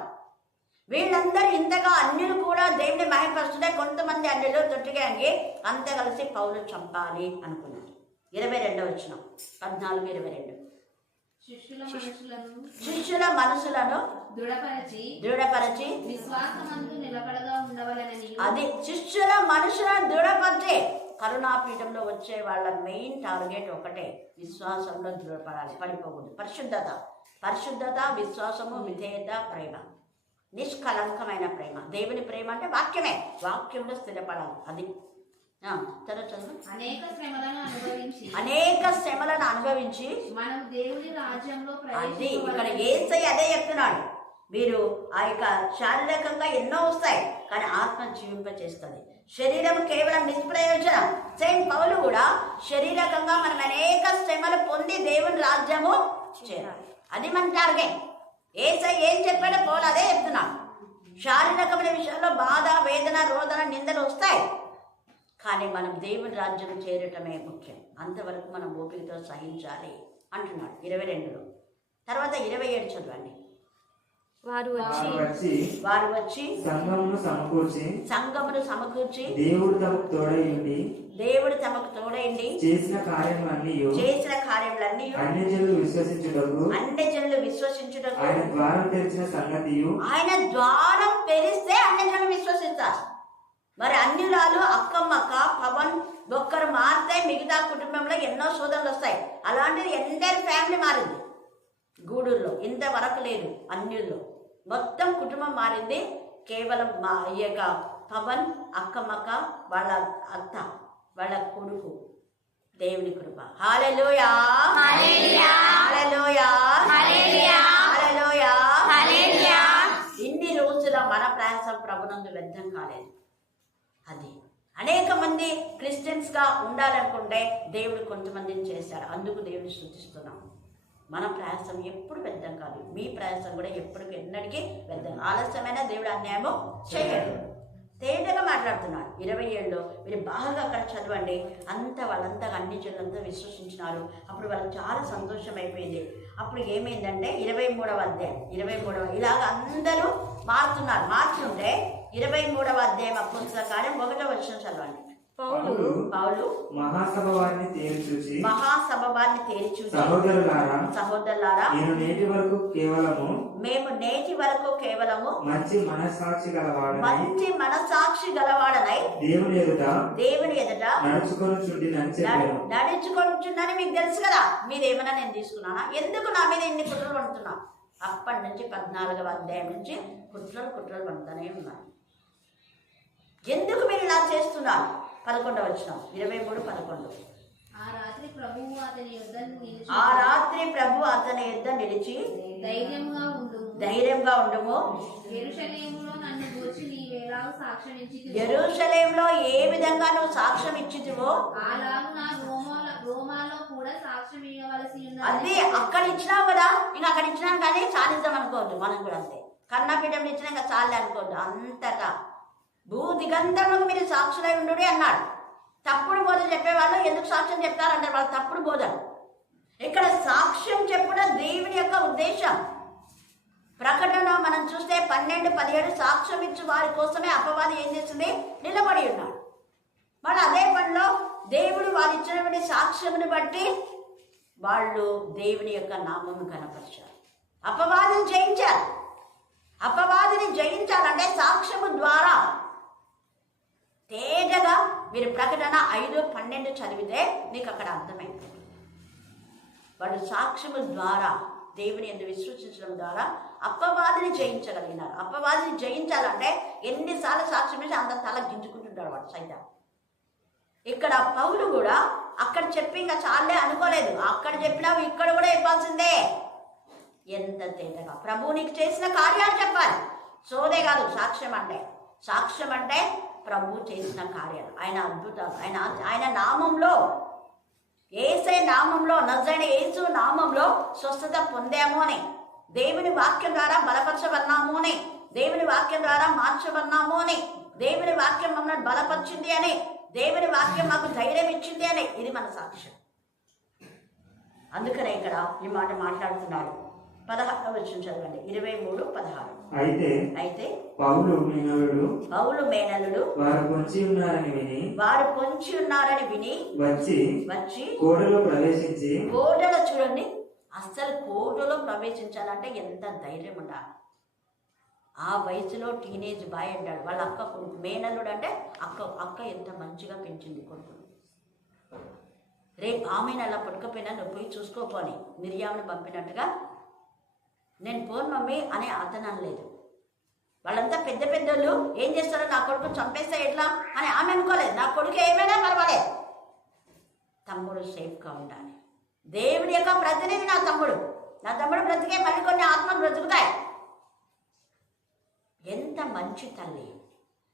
వీళ్ళందరూ ఇంతగా అన్యులు కూడా దేవుని మహిమపరుస్తుంటే కొంతమంది అన్యులు తొట్టిగాంగి అంతా కలిసి పౌలు చంపాలి అనుకున్నారు. 22వ వచనం 14:22. శిష్యుల మనసులను దృఢపరచి విశ్వాసమందు నిలకడగా ఉండవలెనని. అది శిష్యుల మనసులను దృఢపరిచే. కరుణాపీఠంలో వచ్చే వాళ్ళ మెయిన్ టార్గెట్ ఒకటే, విశ్వాసంలో దృఢపడాలి, పడిపోకూడదు. పరిశుద్ధత, విశ్వాసము, విధేయత, ప్రేమ, నిష్కలంకమైన ప్రేమ. దేవుని ప్రేమ అంటే వాక్యమే, వాక్యంలో స్థిరపడాలి. అది అనేక శ్రమలను అనుభవించి మనం దేవుని రాజ్యంలో అది ఇక్కడ యేసయ్య అదే చెప్తున్నాడు. మీరు ఆ యొక్క శారీరకంగా ఎన్నో వస్తాయి, కానీ ఆత్మ జీవింప చేస్తుంది. శరీరం కేవలం నిష్ప్రయోజనం. సేమ్ పౌలు కూడా శారీరకంగా మనం అనేక శ్రమలు పొంది దేవుని రాజ్యము చేరాలి. అది మన టార్గెట్. యేసయ్య ఏం చెప్పాడో పౌలు అదే చెప్తున్నాడు. శారీరకమైన విషయంలో బాధ, వేదన, రోదన, నిందలు వస్తాయి, కానీ మనం దేవుని రాజ్యం చేరటమే ముఖ్యం. అంతవరకు మనం ఓపికతో సహించాలి అంటున్నాడు 22లో. తర్వాత 27 చదవండి. వారు వచ్చి సంఘమును సమకూర్చి దేవుడు తమకు తోడైండి చేసిన కార్యములన్నీ అన్యజనులు విశ్వసించుటకు ఆయన ద్వారం తెరిచిన సంగతియు. ఆయన ద్వారం తెరిస్తే అన్యజనులు విశ్వసిస్తారు. మరి అన్యురాలు అక్కమ్మక్క పవన్ ఒక్కరు మారితే మిగతా కుటుంబంలో ఎన్నో శోధనలు వస్తాయి. అలాంటిది ఎంటైర్ ఫ్యామిలీ మారింది. గూడూరులో ఇంతవరకు లేదు, అన్యుల్లో మొత్తం కుటుంబం మారింది. కేవలం మా ఈ యొక్క పవన్ అక్కమ్మక్క వాళ్ళ అత్త వాళ్ళ కొడుకు. దేవుని కృప. హల్లెలూయా, హల్లెలూయా, హల్లెలూయా, హల్లెలూయా, హల్లెలూయా. ఇన్ని రోజుల మన ప్రయాసం ప్రభునందు వ్యర్థం కాలేదు. అది అనేక మంది క్రిస్టియన్స్గా ఉండాలనుకుంటే దేవుడు కొంతమందిని చేశాడు. అందుకు దేవుడిని స్తుతిస్తున్నాం. మన ప్రయాసం ఎప్పుడు వ్యర్థం కాదు. మీ ప్రయాసం కూడా ఎప్పుడు ఎన్నటికీ వ్యర్థం. ఆలస్యమైన దేవుడు అన్యాయము చేయడు. తేటగా మాట్లాడుతున్నాడు 27లో. మీరు బాగా అక్కడ చదవండి. వాళ్ళంతా అన్ని జనులంతా విశ్వసించినారు. అప్పుడు వాళ్ళకి చాలా సంతోషం అయిపోయింది. అప్పుడు ఏమైందంటే 23వ అధ్యాయం 23వ ఇలాగ అందరూ మారుతుంటే 23వ అధ్యాయం అపోస్తల కార్యం 1వ వచనం చదవండి. పౌలు మహాసభ వారిని తేరి చూసి సహోదరులారా మేము నేటి వరకు కేవలము మంచి మనసాక్షి గలవాడనై దేవుని ఎదుట నడుచుకొనుచుండినని చెప్పాను. నడుచుకొనుచుండని మీకు తెలుసు కదా, మీరేమన్నా నేను తీసుకున్నానా? ఎందుకు నా మీద ఇన్ని కుట్రలు పడుతున్నా? అప్పటి నుంచి 14వ అధ్యాయం నుంచి కుట్రలు పడుతూనే ఉన్నాయి. ఎందుకు మీరు ఇలా చేస్తున్నారు? 11వ వచనం 23:11. ఆ రాత్రి ప్రభువు అతని యుద్ధ నిలిచి ధైర్యంగా ఉండుము. యెరూషలేములో నన్ను గూర్చి నీవెలాగూ సాక్ష్యం ఇచ్చితివో, యెరూషలేములో ఏ విధంగా నువ్వు సాక్ష్యం ఇచ్చితివో అలాగూ నా రోమాలో కూడా సాక్ష్యం ఇవ్వవలసి ఉన్నది. అదే అక్కడ ఇచ్చినావు కదా, ఇంకా అక్కడ ఇచ్చినాం కానీ చాలిద్దాం అనుకోవద్దు. మనం కూడా అంతే, కర్ణపీఠంలో ఇచ్చినా ఇంకా చాలే అనుకోవద్దు. అంతటా భూ దిగంతములకు మీరు సాక్షులై ఉండు అన్నాడు. తప్పుడు బోధ చెప్పేవాళ్ళు ఎందుకు సాక్ష్యం చెప్తారంటారు, వాళ్ళు తప్పుడు బోధలు. ఇక్కడ సాక్ష్యం చెప్పడం దేవుని యొక్క ఉద్దేశం. ప్రకటన మనం చూస్తే 12-17 సాక్ష్యం ఇచ్చి వారి కోసమే అపవాది ఏం చేస్తుంది, నిలబడి ఉన్నాడు. మళ్ళీ అదే పనిలో దేవుడు వారు ఇచ్చినటువంటి సాక్ష్యముని బట్టి వాళ్ళు దేవుని యొక్క నామమును కనపరిచారు, అపవాదిని జయించారు. అపవాదిని జయించాలంటే సాక్ష్యము ద్వారా. తేజగా మీరు ప్రకటన 5:12 చదివితే మీకు అక్కడ అర్థమైంది. వాళ్ళు సాక్ష్యము ద్వారా, దేవుని యందు విశ్వసించడం ద్వారా అపవాదిని జయించగలిగినారు. అపవాదిని జయించాలంటే ఎన్నిసార్లు సాక్ష్యం ఇచ్చి అంత తల గింజుకుంటుంటాడు వాడు సైతం. ఇక్కడ పౌలు కూడా అక్కడ చెప్పి ఇంకా చాలే అనుకోలేదు. అక్కడ చెప్పినావు ఇక్కడ కూడా చెప్పాల్సిందే. ఎంత తేటగా ప్రభువు నీకు చేసిన కార్యాలు చెప్పాలి. సోదే కాదు సాక్ష్యం అంటే ప్రభువు చేసిన కార్యాలు, ఆయన అద్భుతాలు, ఆయన నామంలో, యేసే నామంలో, నజరేయుడైన యేసు నామంలో స్వస్థత పొందాము అని, దేవుని వాక్యం ద్వారా బలపరచబడినాము అని, దేవుని వాక్యం ద్వారా మార్చబడినాము అని, దేవుని వాక్యం మమ్మల్ని బలపరిచింది అని, దేవుని వాక్యం మాకు ధైర్యం ఇచ్చింది అని, ఇది మన సాక్ష్యం. అందుకనే ఇక్కడ ఈ మాట మాట్లాడుతున్నాడు. 16వ వచనం చదవండి, 23:16. అయితే పౌలు మేనలుడు వారు పొంచి ఉన్నారని విని వచ్చి కోటలో చూడండి. అస్సలు కోటలో ప్రవేశించాలంటే ఎంత ధైర్యం ఉండాలి. ఆ వయసులో టీనేజ్ బాయ్ అంటాడు. వాళ్ళ అక్క కొడుకు మేనల్లుడు అంటే అక్క ఎంత మంచిగా పెంచింది కొడుకును. రేపు ఆమెను అలా పట్టుకపోయినా నువ్వు పోయి చూసుకోపోని మిరియాముని పంపినట్టుగా నేను పోను మమ్మీ అని అతను అనలేదు. వాళ్ళంతా పెద్దోళ్ళు ఏం చేస్తారో, నా కొడుకు చంపేస్తే ఎట్లా అని ఆమె అనుకోలేదు. నా కొడుకు ఏమైనా పర్వాలేదు, తమ్ముడు సేఫ్గా ఉండాలి. దేవుడి యొక్క ప్రతినిధి నా తమ్ముడు బ్రతికే మళ్ళీ కొన్ని ఆత్మలు బ్రతుకుతాయి. ఎంత మంచి తల్లి,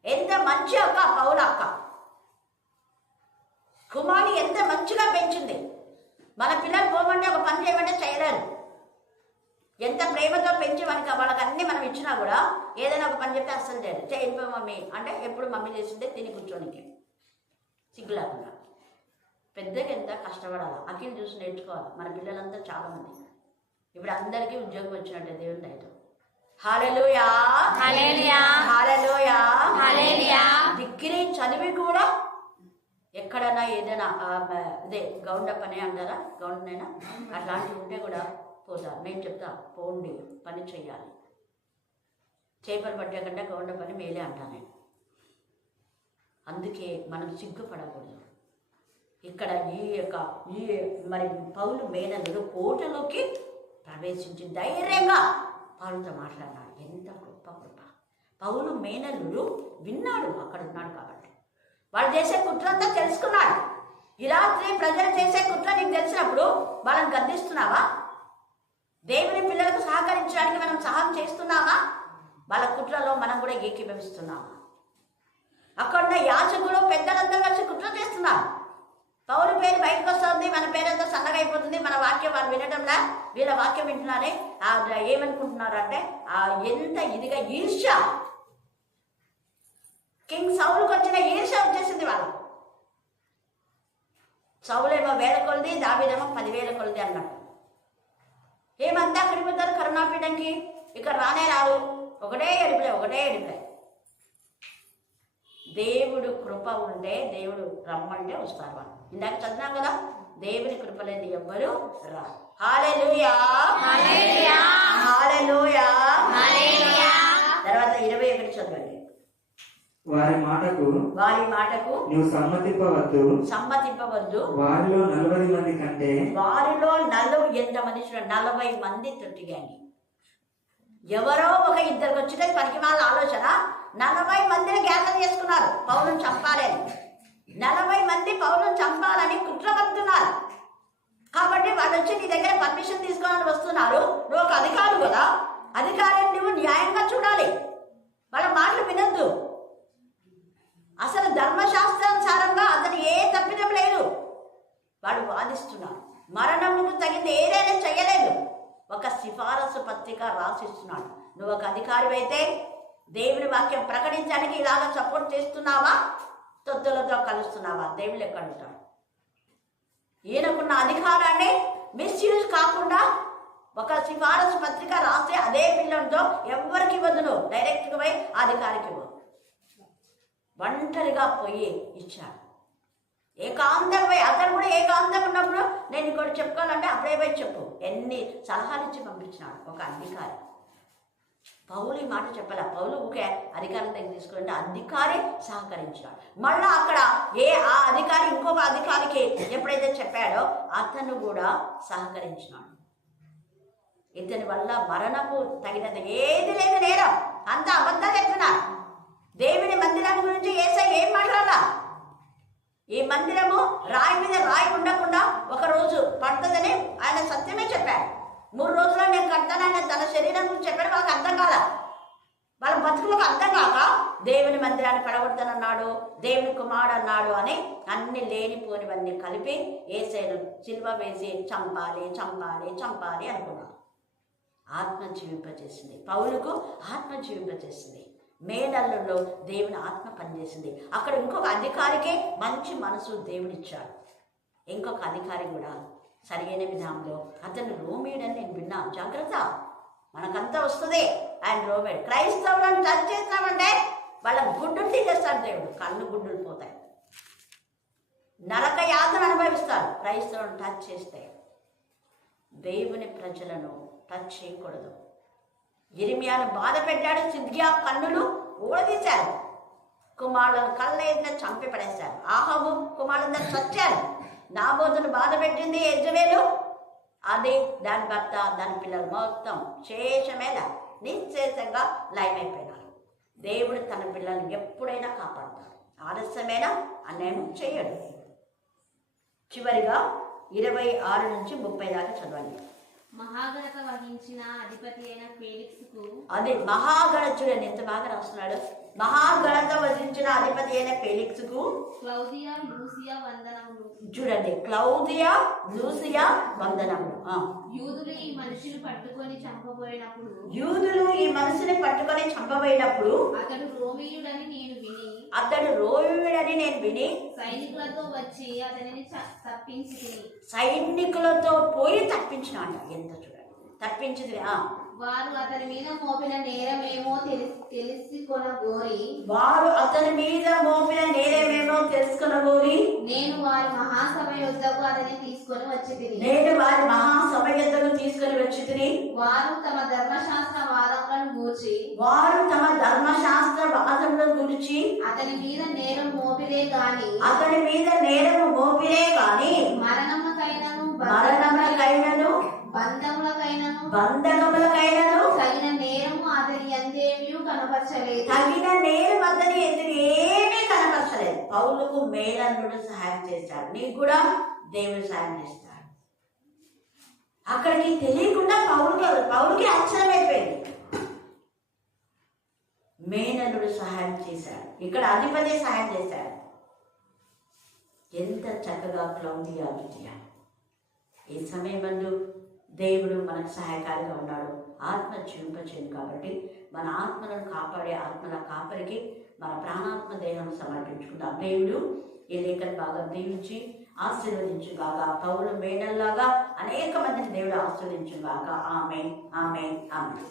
ఎంత మంచి అక్క పౌల అక్క. కుమారుని ఎంత మంచిగా పెంచింది. మన పిల్లలు పోమంటే ఒక పని చేయమంటే చేయలేరు. ఎంత ప్రేమతో పెంచి వాళ్ళకి అన్నీ మనం ఇచ్చినా కూడా ఏదైనా ఒక పని చెప్తే అస్సలు చేయరు. చేయకపో మమ్మీ అంటే ఎప్పుడు మమ్మీ చేసిందే తిని కూర్చోనికి సిగ్గులేకుండా. పెద్దగా ఎంత కష్టపడాలి. అఖిల్ చూసి నేర్చుకోవాలి. మన పిల్లలంతా చాలామంది ఇప్పుడు అందరికీ ఉద్యోగం వచ్చినట్టే దేవుని దయతో. హల్లెలూయా హల్లెలూయా హల్లెలూయా హల్లెలూయా. డిగ్రీ చదివి కూడా ఎక్కడన్నా ఏదైనా అదే గౌండప్ అనే అంటారా, గౌండనైనా అట్లాంటివి ఉంటే కూడా పోతారు. నేను చెప్తా, పోండి, పని చెయ్యాలి. చేపలు పట్టే కంటే గౌండ పని మేలే అంటాను నేను. అందుకే మనం సిగ్గుపడకూడదు. ఇక్కడ ఈ మరి పౌలు మేనల్లుడు కోటలోకి ప్రవేశించి ధైర్యంగా పౌలుతో మాట్లాడినాడు. ఎంత గొప్ప కృప. పౌలు మేనల్లుడు విన్నాడు, అక్కడ ఉన్నాడు కాబట్టి. వాళ్ళు చేసే కుట్రంతా తెలుసుకున్నాడు. ఈ రాత్రి ప్రజలు చేసే కుట్ర నీకు తెలిసినప్పుడు వాళ్ళని గద్దిస్తున్నావా? దేవుని పిల్లలకు సహకరించడానికి మనం సహాయం చేస్తున్నామా? వాళ్ళ కుట్రలో మనం కూడా ఏకీభవిస్తున్నామా? అక్కడున్న యాజకుడు పెద్దలందరూ కలిసి కుట్ర చేస్తున్నారు. పౌరు పేరు బయటకు వస్తుంది, మన పేరంతా సన్నగా అయిపోతుంది, మన వాక్యం వాళ్ళు వినడంలా, వీళ్ళ వాక్యం వింటున్నారే ఏమనుకుంటున్నారు అంటే ఎంత ఇదిగా ఈర్ష్య. కింగ్ సౌలుకు వచ్చిన ఈర్ష్య వచ్చేసింది వాళ్ళ. సౌలేమో 1000 కొలది, దావీదేమో 10,000 కొలది అన్నాడు. ఏమంతా అక్కడిపోతారు కరుణాపీఠంకి, ఇక్కడ రానే రాదు. ఒకటే ఏడుపులే. దేవుడు కృప ఉంటే, దేవుడు రమ్మంటే వస్తారు వాళ్ళు. ఇందాక చదివినాం కదా, దేవుని కృప లేని ఎవ్వరు రా. హల్లెలూయా హల్లెలూయా హల్లెలూయా హల్లెలూయా. తర్వాత 21 చదవండి. వారి మాటకు నీవు సమ్మతింపవద్దు. వారిలో 40 మంది కంటే వారిలో ఎంతమంది? 40 మంది తొట్టిగాని. ఎవరో ఒక ఇద్దరికి వచ్చిన పనికి వాళ్ళ ఆలోచన 40 మందిని గ్యాదర్ చేసుకున్నారు పౌలుని చంపాలని. 40 మంది పౌలుని చంపాలని కుట్ర పడుతున్నారు. కాబట్టి వాళ్ళు వచ్చి నీ దగ్గర పర్మిషన్ తీసుకోవాలని వస్తున్నారు. నువ్వు ఒక అధికారి కదా, అధికారిని నువ్వు న్యాయంగా చూడాలి, వాళ్ళ మాటలు వినొద్దు. అసలు ధర్మశాస్త్రానుసారంగా అతను ఏ తప్పిదం లేదు. వాడు వాదిస్తున్నాడు, మరణముకు తగింది ఏదైనా చెయ్యలేదు, ఒక సిఫారసు పత్రిక రాసిస్తున్నాడు. నువ్వు ఒక అధికారి అయితే దేవుని వాక్యం ప్రకటించడానికి ఇలాగ సపోర్ట్ చేస్తున్నావా, తొత్తులతో కలుస్తున్నావా? దేవుడు ఎక్కడుంటాడు? ఈయనకున్న అధికారాన్ని మిస్యూజ్ కాకుండా ఒక సిఫారసు పత్రిక రాస్తే అదే పిల్లలతో ఎవరికి ఇవ్వదు, నువ్వు డైరెక్ట్గా పోయి అధికారికి ఇవ్వదు. ఒంటరిగా పోయి ఇచ్చాడు. ఏకాంతం పోయి, అతను కూడా ఏకాంతం ఉన్నప్పుడు నేను ఇంకోటి చెప్పుకోవాలంటే అప్పుడే పోయి చెప్పు. ఎన్ని సలహాలు ఇచ్చి పంపించినాడు ఒక అధికారి. పౌలు ఈ మాట చెప్పాల. పౌలు ఊకే అధికారం దగ్గర తీసుకుంటే అధికారి సహకరించాడు. మళ్ళా అక్కడ ఆ అధికారి ఇంకొక అధికారికి ఎప్పుడైతే చెప్పాడో అతను కూడా సహకరించినాడు. ఇతని వల్ల మరణపు తగినది ఏది లేదు, నేరం అంత అబద్ధం చెప్తున్నారు. దేవుని మందిరం గురించి యేసయ్య ఏం మాట్లాడాలా? ఈ మందిరము రాయి మీద రాయి ఉండకుండా ఒక రోజు పడుతుందని ఆయన సత్యమే చెప్పాడు. 3 రోజుల్లో నేను కడతానని తన శరీరం గురించి చెప్పాడు. వాళ్ళకి అర్థం కాదా? వాళ్ళ బతుకులకు అర్థం కాక దేవుని మందిరాన్ని పడగొడతానన్నాడు, దేవుని కుమారుడు అన్నాడు అని అన్ని లేనిపోనివన్నీ కలిపి యేసయ్యను సిలువ వేసి చంపాలి చంపాలి చంపాలి అనుకున్నాడు. ఆత్మ జీవింపజేసింది, పౌలుకు ఆత్మ జీవింపజేసింది. మేడల్లో దేవుని ఆత్మ పనిచేసింది. అక్కడ ఇంకొక అధికారికి మంచి మనసు దేవుడిచ్చాడు. ఇంకొక అధికారి కూడా సరైన విధానంలో అతను రోమీయుడని నేను విన్నా. జాగ్రత్త, మనకంతా వస్తుంది. ఆయన రోమీయుడు. క్రైస్తవులను టచ్ చేస్తామంటే వాళ్ళ గుడ్డులు తీసేస్తాడు దేవుడు, కళ్ళు గుడ్డులు పోతాయి, నరక యాతన అనుభవిస్తారు. క్రైస్తవులను టచ్ చేస్తే దేవుని ప్రజలను టచ్ చేయకూడదు. ఇర్మియాను బాధ పెట్టాడు, సిద్కియా కన్నులు ఊడదీశారు, కుమారులను కళ్ళేసిన చంపి పడేశారు. ఆహాబు కుమారులందరూ చచ్చారు. నాబోతును బాధ పెట్టింది యెజబెలు, అది దాని భర్త దాని పిల్లలు మొత్తం శేషమేలా నిశ్శేషంగా లయమైపోయినారు. దేవుడు తన పిల్లల్ని ఎప్పుడైనా కాపాడుతాడు, ఆలస్యమైనా అన్యాయం చేయడు. చివరిగా 26 నుంచి 30 దాకా చదవండి. మహాఘనత వహించిన అధిపతి అయిన ఫేలిక్స్కు, అది మహాఘనత చూడండి ఎంత బాగా రాస్తున్నాడు. మహాఘనత వహించిన అధిపతి అయిన ఫేలిక్స్కు క్లౌదియా లూసియా వందనములు. చూడండి, క్లౌదియా లూసియా వందనములు. యూదులు ఈ మనిషిని పట్టుకొని చంపబోయినప్పుడు అతడు రోమీయుడని నేను విని సైనికులతో వచ్చి అతనిని సైనికులతో పోయి తప్పించినాడు. ఎంత చూడండి, తప్పించింది. వారు అతని మీద మోపిన నేరమేమో తెలుసుకొనగోరి నేను వారి మహాసభ యొద్దకు అతన్ని తీసుకొని వచ్చి తిని వారు తమ ధర్మశాస్త్ర వాదములను గూర్చి అతని మీద నేరం మోపిరే గాని మరణములకైనను బంధములకైనను తగిన నేరము అతని ఎందేమీ కనపరచలేదు. పౌలుకు మేలన్నుడు సహాయం చేస్తాడు, నీకు కూడా దేవుడు సహాయం చేస్తాడు. అక్కడికి తెలియకుండా పౌలుకి ఆశ్చర్యమైపోయింది. మేనల్లుడు సహాయం చేశాడు, ఇక్కడ అధిపతి సహాయం చేశాడు. ఎంత చక్కగా క్లౌదియా లూసియా. ఈ సమయంలో దేవుడు మనకు సహాయకారిగా ఉన్నాడు, ఆత్మ జీవింపచేయను. కాబట్టి మన ఆత్మలను కాపాడే ఆత్మల కాపరికి మన ప్రాణాత్మ దేహం సమర్పించుకుందాం. దేవుడు ఈ లేఖను బాగా దీవించి ఆశీర్వదించు బాగా. పౌలు మేడల్లాగా అనేక మందిని దేవుడు ఆశీర్వదించు బాగా. ఆమేన్, ఆమేన్, ఆమేన్.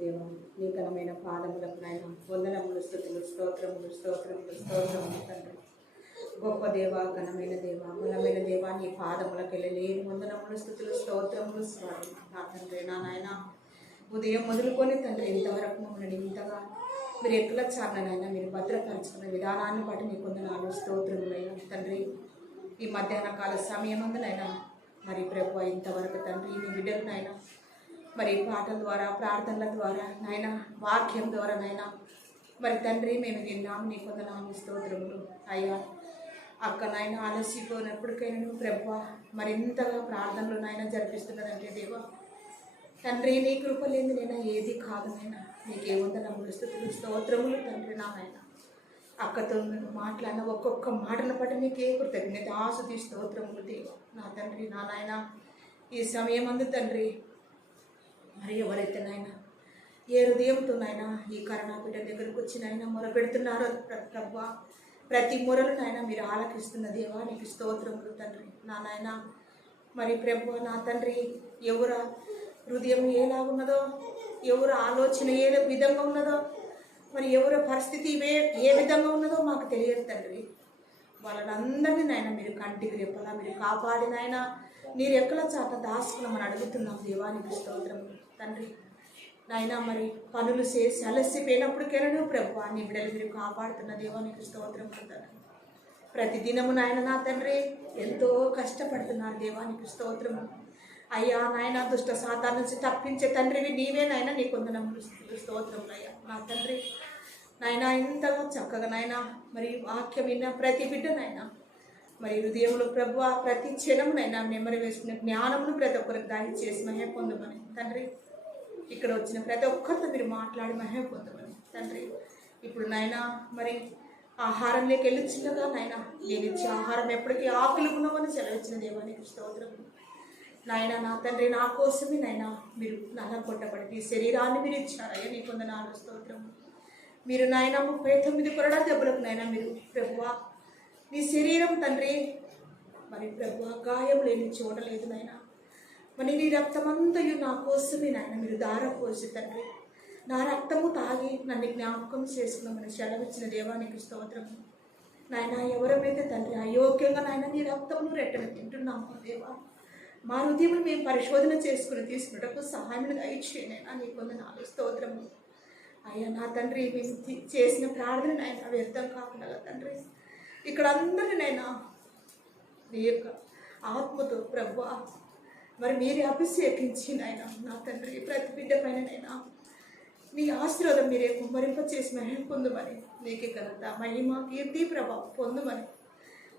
దేవా, నీ ఘనమైన పాదములకు నాయన వందనములు, స్తుతులు, స్తోత్రములు తండ్రి. గొప్ప దేవ, ఘనమైన దేవ, బలమైన దేవ, నీ పాదములకు వెళ్ళలేని వందనములు, స్తుతులు, స్తోత్రములు స్వామి. నా తండ్రి, నా నాయన ఉదయం మొదలుకొని తండ్రి ఇంతవరకు మమ్మల్ని ఇంతగా మీరు ఎక్కడ చారినైనా మీరు భద్రపరుచుకున్న విధానాన్ని బట్టి మీకు వందనాలు స్తోత్రములైనా తండ్రి. ఈ మధ్యాహ్న కాల సమయమందునైనా మరి ప్రభు ఇంతవరకు తండ్రి మీ బిడ్డలనైనా మరి పాటల ద్వారా ప్రార్థనల ద్వారా నాయన వాక్యం ద్వారా నైనా మరి తండ్రి మేము విన్నాము నీ కొందనాము స్తోత్రములు అయ్యా. అక్క నాయన ఆలస్యపోయినప్పటికైనా ప్రభు మరి ఇంతగా ప్రార్థనలు నాయన జరిపిస్తున్నదంటే దేవా తండ్రి నీ కృప లేని నైనా ఏది కాదు నైనా నీకే వందనములు స్తుతులు స్తోత్రములు తండ్రి. నా నాయన అక్కతో మేము మాట్లాడిన ఒక్కొక్క మాటను బట్టి నీకే కృతజ్ఞత ఆసుతి స్తోత్రములు దేవా. నా తండ్రి నా నాయన ఈ సమయం అందు తండ్రి మరి ఎవరైతే నాయన ఏ హృదయంతో నాయన ఈ కరుణాపీఠ దగ్గరకు వచ్చి నాయన మొరపెడుతున్నారో ప్రభా ప్రతి మొరలు నాయన మీరు ఆలకిస్తున్న దేవా నీకు స్తోత్రములు తండ్రి. నా నాయన మరి ప్రభు నా తండ్రి ఎవరు హృదయం ఏలాగున్నదో ఎవరు ఆలోచన ఏ విధంగా ఉన్నదో మరి ఎవరి పరిస్థితి ఏ విధంగా ఉన్నదో మాకు తెలియదు తండ్రి. వాళ్ళందరినీ నాయన మీరు కంటికి రెప్పలా మీరు కాపాడిన ఆయన మీరు ఎక్కల చాట దాచుకున్నామని అడుగుతున్నాం దేవానికి స్తోత్రం తండ్రి. నాయన మరి పనులు చేసి అలసిపోయినప్పటికైనా ప్రభు నీ బిడ్డలు మీరు కాపాడుతున్న దేవానికి స్తోత్రం తండ్రి. ప్రతిదినము నాయన నా తండ్రి ఎంతో కష్టపడుతున్నారు దేవానికి స్తోత్రము అయ్యా. నాయన దుష్ట సాతాను నుంచి తప్పించే తండ్రివి నీవే నాయన నీ కొందనములు స్తోత్రములు అయ్యా. నా తండ్రి నాయన ఎంతగా చక్కగా నాయన మరి వాక్యం విన్న ప్రతి బిడ్డ నాయన మరి హృదయంలో ప్రభు ప్రతి క్షణమునైనా నెమ్మది వేసుకునే జ్ఞానమును ప్రతి ఒక్కరికి దయచేసి మహిమ పొందమని తండ్రి. ఇక్కడ వచ్చిన ప్రతి ఒక్కరితో మీరు మాట్లాడి మహిమ పొందమని తండ్రి. ఇప్పుడు నాయన మరి ఆహారంలోకి వెళ్ళిచ్చినగా నాయన నేను ఇచ్చే ఆహారం ఎప్పటికీ ఆకలి ఉన్నామని సెలవిచ్చిన దేవానికి స్తోత్రం నాయన. నా తండ్రి నా కోసమే నాయన మీరు నల్లగొట్టబడి ఈ శరీరాన్ని మీరు ఇచ్చారయ్యా నీ కొందనాలు స్తోత్రం. మీరు నాయన 39 కొరడా దెబ్బలకు నాయన మీరు ప్రభువా నీ శరీరం తండ్రి మరి ప్రభువా గాయం లేని చూడలేదు నాయన. మరి నీ రక్తమంతయు నా కోసమే నాయన మీరు దారపోసి తండ్రి నా రక్తము తాగి నన్ను జ్ఞాపకం చేసుకున్నామని సెలవిచ్చిన దేవానికి స్తోత్రము నాయన. ఎవరమైతే తండ్రి అయోగ్యంగా నాయన నీ రక్తమును రెట్టను తింటున్నాము దేవా మా హృదయమును మేము పరిశోధన చేసుకుని తీసుకున్నటకు సహాయం దయచేయనైనా నీ కొందనాలు స్తోత్రము అయ్యా. నా తండ్రి మేము చేసిన ప్రార్థన నాయన వ్యర్థం కాకుండా తండ్రి ఇక్కడ అందరినైనా నీ యొక్క ఆత్మతో ప్రభు మరి మీరే అభిషేకించి నాయన నా తండ్రి ప్రతి బిడ్డ పైననైనా నీ ఆశీర్వాదం మీరే కుమ్మరింప చేసి మహిమ పొందుమని నీకే ఘనత మహిమ కీర్తి ప్రభావం పొందుమని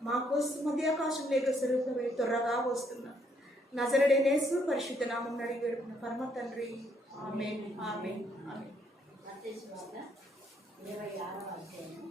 మా కోసం మధ్యాకాశం లేక స్వరూపమై త్వరగా వస్తున్నా నజరుడైనేసు పరిశుద్ధ నామం అడిగి వేడుకున్న పరమ తండ్రి ఆమేన్ ఆమేన్ ఆమేన్. 26వ అధ్యాయం